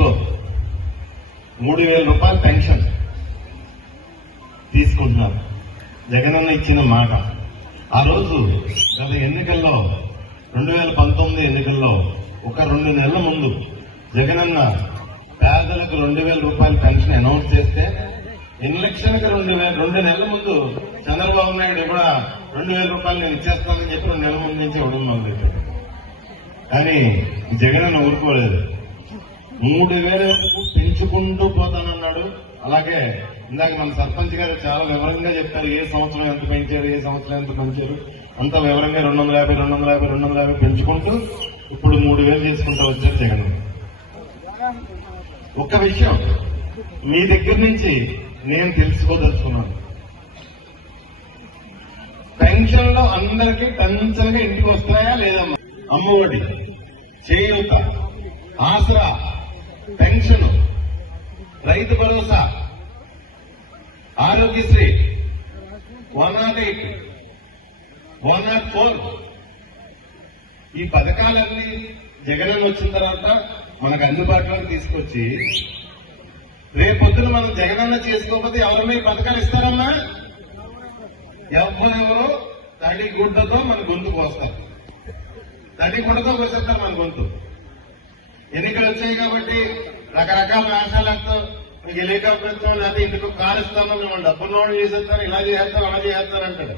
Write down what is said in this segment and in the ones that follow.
మాటతో 3,000 రూపాయల పెన్షన్ తీసుకుంటున్నారు. జగనన్న ఇచ్చిన మాట. ఆ రోజు గత ఎన్నికల్లో 2019 ఎన్నికల్లో ఒక 2 నెలల ముందు జగనన్న పేదలకు 2,000 రూపాయల పెన్షన్ అనౌన్స్ చేస్తే ఎలక్షన్కి 2 నెలల ముందు చంద్రబాబు నాయుడు కూడా 2,000 రూపాయలు నేను ఇచ్చేస్తానని చెప్పి 2 నెలల ముందు నుంచి ఇవ్వడం మొదలుపెట్టాడు. కానీ జగనన్న ఊరుకోలేదు. 3,000 వరకు పెంచుకుంటూ పోతానన్నాడు. అలాగే ఇందాక మన సర్పంచ్ గారు చాలా వివరంగా చెప్పారు. ఏ సంవత్సరం ఎంత పెంచారు, ఏ సంవత్సరం ఎంత పెంచారు, అంత వివరంగా 250 పెంచుకుంటూ ఇప్పుడు 3,000 చేసుకుంటూ వచ్చారు జగన్. ఒక్క విషయం మీ దగ్గర నుంచి నేను తెలుసుకోదలుచుకున్నాను. పెన్షన్లో అందరికీ టెన్షన్గా ఇంటికి వస్తున్నాయా లేదమ్మా? అమ్మఒడి, చేయూత, ఆసరా, పెన్షన్, రైతు భరోసా, ఆరోగ్యశ్రీ, 108, 104 ఈ పథకాలన్నీ జగన్ వచ్చిన తర్వాత మనకు అందుబాటులోకి తీసుకొచ్చి రేపొద్దున మనం జగనన్న చేసుకోకపోతే ఎవరన్నా ఈ పథకాలు ఇస్తారమ్మా? ఎవరెవరో తడి గుడ్డతో మన గొంతుకు వస్తారు. తడి గుడ్డతో వచ్చేస్తారు మన గొంతు. ఎన్నికలు వచ్చాయి కాబట్టి రకరకాల వేషాలతో మీకు హెలికాప్టర్తో లేకపోతే ఇంటికి కారు ఇస్తామో మేము డబ్బులు నోటు చేసేస్తాను, ఇలా చేస్తాం అలా చేస్తాను అంటాడు.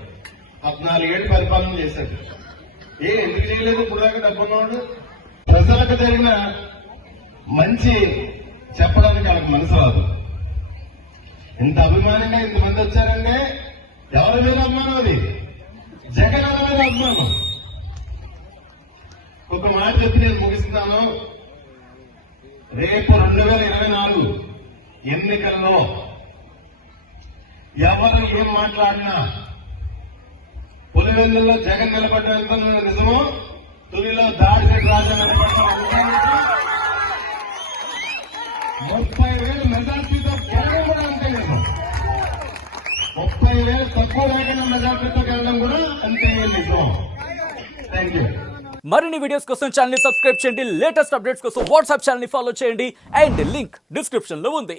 14 ఏళ్ళు పరిపాలన చేశాడు. ఎందుకు చేయలేదు ఇప్పుడు దాకా డబ్బులు నోటు? ప్రజలకు జరిగిన మంచి చెప్పడానికి వాళ్ళకి మనసు రాదు. ఇంత అభిమానంగా ఇంతమంది వచ్చారంటే ఎవరి మీద అభిమానం? అది జగన్ మీద అభిమానం. ఒక మాట చెప్పి నేను ముగిస్తున్నాను. రేపు 2024 ఎన్నికల్లో ఎవరు ఏం మాట్లాడినా పులివెందుల్లో జగన్ నిలబడ్డంత నిజమో, తునిలో దాడిశెట్టి రాజా నిలబడ్డ 30,000 మెజార్టీతో గెలవడం కూడా అంతే నిజం. 30,000 తక్కువ లేకుండా మెజార్టీతో గెలవడం కూడా అంతే నిజం. Thank you. మరిన్ని వీడియోస్ కోసం ఛానల్ ని సబ్స్క్రైబ్ చేయండి. లేటెస్ట్ అప్డేట్స్ కోసం వాట్సాప్ ఛానల్ ని ఫాలో చేయండి. అండ్ లింక్ డిస్క్రిప్షన్ లో ఉంది.